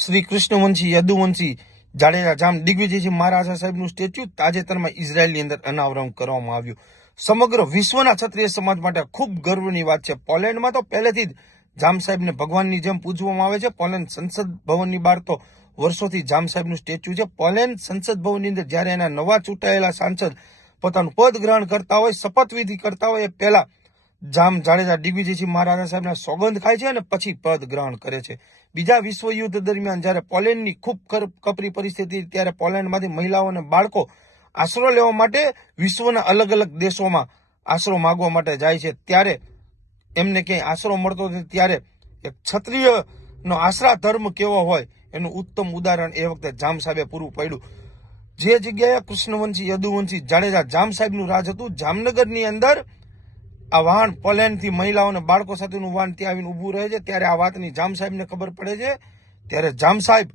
શ્રી કૃષ્ણવંશી યદુવંશી જાડેજા જામ દિગ્વિજયજી મહારાજા સાહેબનું સ્ટેચ્યુ તાજેતરમાં ઇઝરાયલની અંદર અનાવરણ કરવામાં આવ્યું. સમગ્ર વિશ્વના ક્ષત્રિય સમાજ માટે ખૂબ ગર્વની વાત છે. પોલેન્ડમાં તો પહેલેથી જ જામ સાહેબને ભગવાનની જેમ પૂજવામાં આવે છે. પોલેન્ડ સંસદ ભવનની બહાર તો વર્ષોથી જામ સાહેબનું સ્ટેચ્યુ છે. પોલેન્ડ સંસદ ભવનની અંદર જ્યારે એના નવા ચૂંટાયેલા સાંસદ પોતાનું પદ ગ્રહણ કરતા હોય, શપથવિધિ કરતા હોય એ પહેલા જામ જાડેજા દિગ્વિજયસિંહ મહારાજા સાહેબના સોગંદ ખાય છે અને પછી પદ ગ્રહણ કરે છે. બીજા વિશ્વ યુદ્ધ દરમિયાન જ્યારે પોલેન્ડની ખૂબ કપરી પરિસ્થિતિ ત્યારે પોલેન્ડમાંથી મહિલાઓ અને બાળકો આશરો લેવા માટે વિશ્વના અલગ અલગ દેશોમાં આશરો માગવા માટે જાય છે. ત્યારે એમને ક્યાંય આશરો મળતો નથી. ત્યારે એક ક્ષત્રિયનો આશરા ધર્મ કેવો હોય એનું ઉત્તમ ઉદાહરણ એ વખતે જામ સાહેબે પૂરું પાડ્યું. જે જગ્યાએ કૃષ્ણવંશી, યદુવંશી, જાડેજા જામ સાહેબનું રાજ હતું, જામનગરની અંદર આ વાહન પલેનથી મહિલાઓ અને બાળકો સાથેનું વાહન ત્યાં આવીને ઊભું રહે છે. ત્યારે આ વાતની જામ સાહેબને ખબર પડે છે. ત્યારે જામ સાહેબ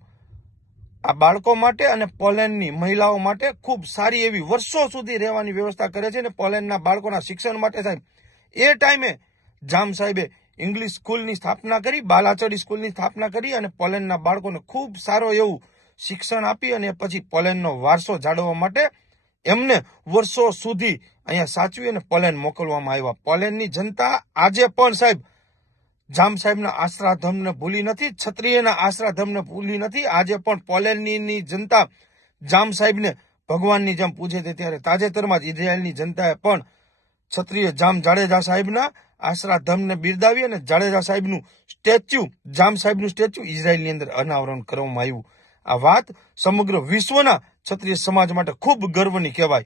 આ બાળકો માટે અને પોલેન્ડની મહિલાઓ માટે ખૂબ સારી એવી વર્ષો સુધી રહેવાની વ્યવસ્થા કરે છે અને પોલેન્ડના બાળકોના શિક્ષણ માટે સાહેબ, એ ટાઈમે જામ સાહેબે ઇંગ્લિશ સ્કૂલની સ્થાપના કરી, બાલાચડી સ્કૂલની સ્થાપના કરી અને પોલેન્ડના બાળકોને ખૂબ સારો એવું શિક્ષણ આપી અને પછી પોલેન્ડનો વારસો જાળવવા માટે એમને વર્ષો સુધી અહીંયા સાચવી અને પલેન મોકલવામાં આવ્યા. પલેનની જનતા આજે પણ સાહેબ જામ સાહેબના આશ્રાધમને ભૂલી નથી, ક્ષત્રિયના આશ્રાધમને ભૂલી નથી, આજે પણ પોલેન્ડની જનતા જામ સાહેબને ભગવાનની જેમ પૂજે છે. ત્યારે તાજેતરમાં જ ઇઝરાયલની જનતાએ પણ ક્ષત્રિય જામ જાડેજા સાહેબના આશ્રાધમને બિરદાવી અને જાડેજા સાહેબનું સ્ટેચ્યુ, જામ સાહેબનું સ્ટેચ્યુ ઇઝરાયલની અંદર અનાવરણ કરવામાં આવ્યું. આ વાત સમગ્ર વિશ્વના ક્ષત્રિય સમાજ માટે ખૂબ ગર્વની કહેવાય.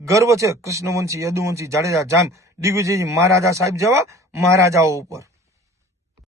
ગર્વ છે કૃષ્ણવંશી, યદુવંશી, જાડેજા જામ દિગ્વિજયજી મહારાજા સાહેબ જેવા મહારાજાઓ ઉપર.